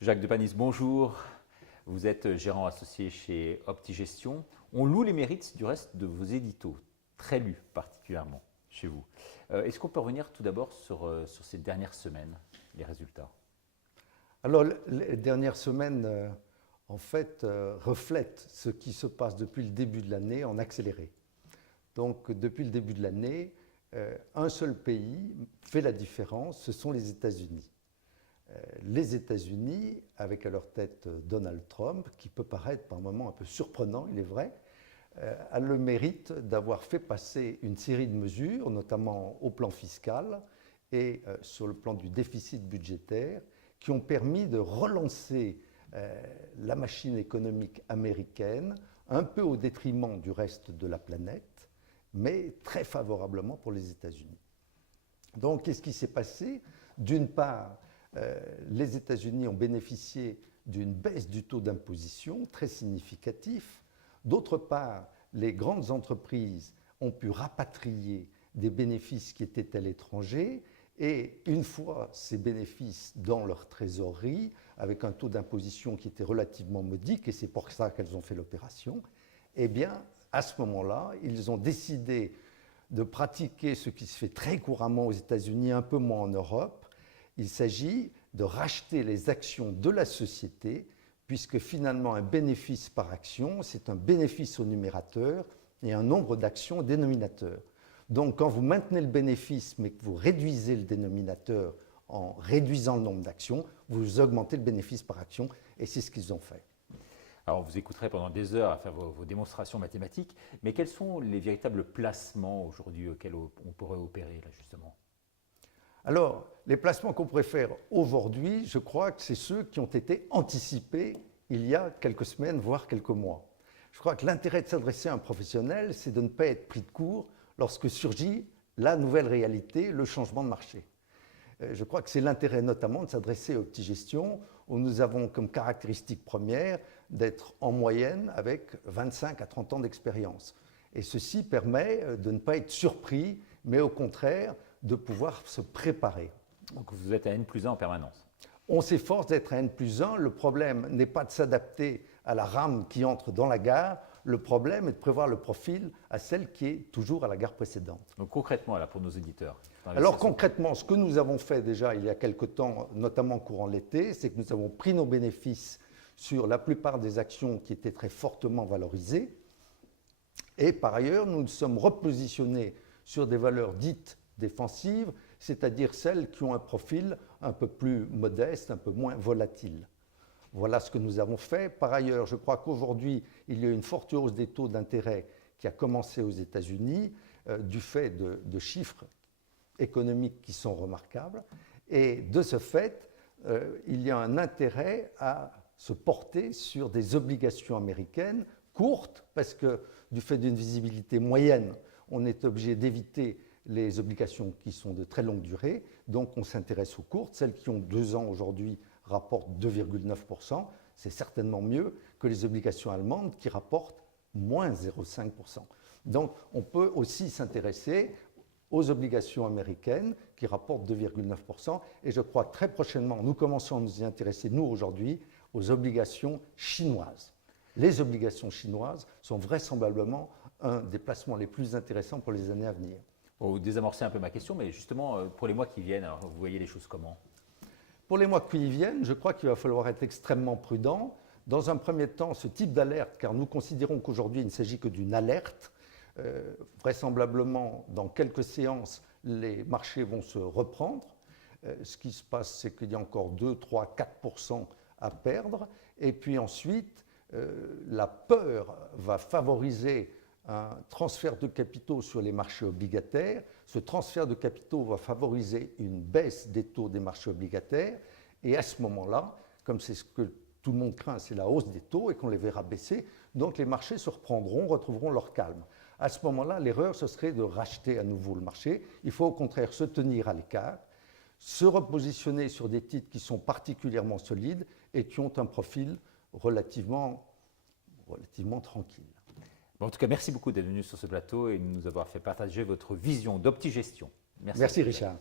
Jacques Depanis, bonjour. Vous êtes gérant associé chez OptiGestion. On loue les mérites du reste de vos éditos, très lus particulièrement chez vous. Est-ce qu'on peut revenir tout d'abord sur ces dernières semaines, les résultats? Alors, les dernières semaines, reflètent ce qui se passe depuis le début de l'année en accéléré. Donc, depuis le début de l'année, un seul pays fait la différence, ce sont les États-Unis. Les États-Unis, avec à leur tête Donald Trump, qui peut paraître par moments un peu surprenant, il est vrai, a le mérite d'avoir fait passer une série de mesures, notamment au plan fiscal et sur le plan du déficit budgétaire, qui ont permis de relancer la machine économique américaine, un peu au détriment du reste de la planète, mais très favorablement pour les États-Unis. Donc, qu'est-ce qui s'est passé? D'une part, les États-Unis ont bénéficié d'une baisse du taux d'imposition très significatif. D'autre part, les grandes entreprises ont pu rapatrier des bénéfices qui étaient à l'étranger et une fois ces bénéfices dans leur trésorerie, avec un taux d'imposition qui était relativement modique, et c'est pour ça qu'elles ont fait l'opération, eh bien, à ce moment-là, ils ont décidé de pratiquer ce qui se fait très couramment aux États-Unis, un peu moins en Europe. Il s'agit de racheter les actions de la société, puisque finalement un bénéfice par action, c'est un bénéfice au numérateur et un nombre d'actions au dénominateur. Donc quand vous maintenez le bénéfice, mais que vous réduisez le dénominateur en réduisant le nombre d'actions, vous augmentez le bénéfice par action, et c'est ce qu'ils ont fait. Alors, vous écouterez pendant des heures à faire vos démonstrations mathématiques, mais quels sont les véritables placements aujourd'hui auxquels on pourrait opérer, là, justement? Alors, les placements qu'on pourrait faire aujourd'hui, je crois que c'est ceux qui ont été anticipés il y a quelques semaines, voire quelques mois. Je crois que l'intérêt de s'adresser à un professionnel, c'est de ne pas être pris de court lorsque surgit la nouvelle réalité, le changement de marché. Je crois que c'est l'intérêt notamment de s'adresser à OptiGestion, où nous avons comme caractéristique première d'être en moyenne avec 25 à 30 ans d'expérience. Et ceci permet de ne pas être surpris, mais au contraire de pouvoir se préparer. Donc vous êtes à N+1 en permanence? On s'efforce d'être à N+1. Le problème n'est pas de s'adapter à la rame qui entre dans la gare. Le problème est de prévoir le profil à celle qui est toujours à la gare précédente. Donc concrètement, là, pour nos éditeurs? Alors concrètement, ce que nous avons fait déjà il y a quelque temps, notamment courant l'été, c'est que nous avons pris nos bénéfices sur la plupart des actions qui étaient très fortement valorisées. Et par ailleurs, nous nous sommes repositionnés sur des valeurs dites défensives, c'est-à-dire celles qui ont un profil un peu plus modeste, un peu moins volatile. Voilà ce que nous avons fait. Par ailleurs, je crois qu'aujourd'hui, il y a une forte hausse des taux d'intérêt qui a commencé aux États-Unis du fait de chiffres économiques qui sont remarquables. Et de ce fait, il y a un intérêt à se porter sur des obligations américaines courtes, parce que du fait d'une visibilité moyenne, on est obligé d'éviter les obligations qui sont de très longue durée, donc on s'intéresse aux courtes. Celles qui ont 2 ans aujourd'hui rapportent 2,9%, c'est certainement mieux que les obligations allemandes qui rapportent moins 0,5%. Donc on peut aussi s'intéresser aux obligations américaines qui rapportent 2,9%, et je crois que très prochainement, nous commençons à nous y intéresser, nous aujourd'hui, aux obligations chinoises. Les obligations chinoises sont vraisemblablement un des placements les plus intéressants pour les années à venir. Vous désamorcez un peu ma question, mais justement, pour les mois qui viennent, alors, vous voyez les choses comment? Pour les mois qui viennent, je crois qu'il va falloir être extrêmement prudent. Dans un premier temps, ce type d'alerte, car nous considérons qu'aujourd'hui, il ne s'agit que d'une alerte. Vraisemblablement, dans quelques séances, les marchés vont se reprendre. Ce qui se passe, c'est qu'il y a encore 2, 3, 4% à perdre. Et puis ensuite, la peur va favoriser un transfert de capitaux sur les marchés obligataires. Ce transfert de capitaux va favoriser une baisse des taux des marchés obligataires. Et à ce moment-là, comme c'est ce que tout le monde craint, c'est la hausse des taux et qu'on les verra baisser, donc les marchés se reprendront, retrouveront leur calme. À ce moment-là, l'erreur, ce serait de racheter à nouveau le marché. Il faut au contraire se tenir à l'écart, se repositionner sur des titres qui sont particulièrement solides et qui ont un profil relativement tranquille. Bon, en tout cas, merci beaucoup d'être venu sur ce plateau et de nous avoir fait partager votre vision d'OptiGestion. Merci Richard.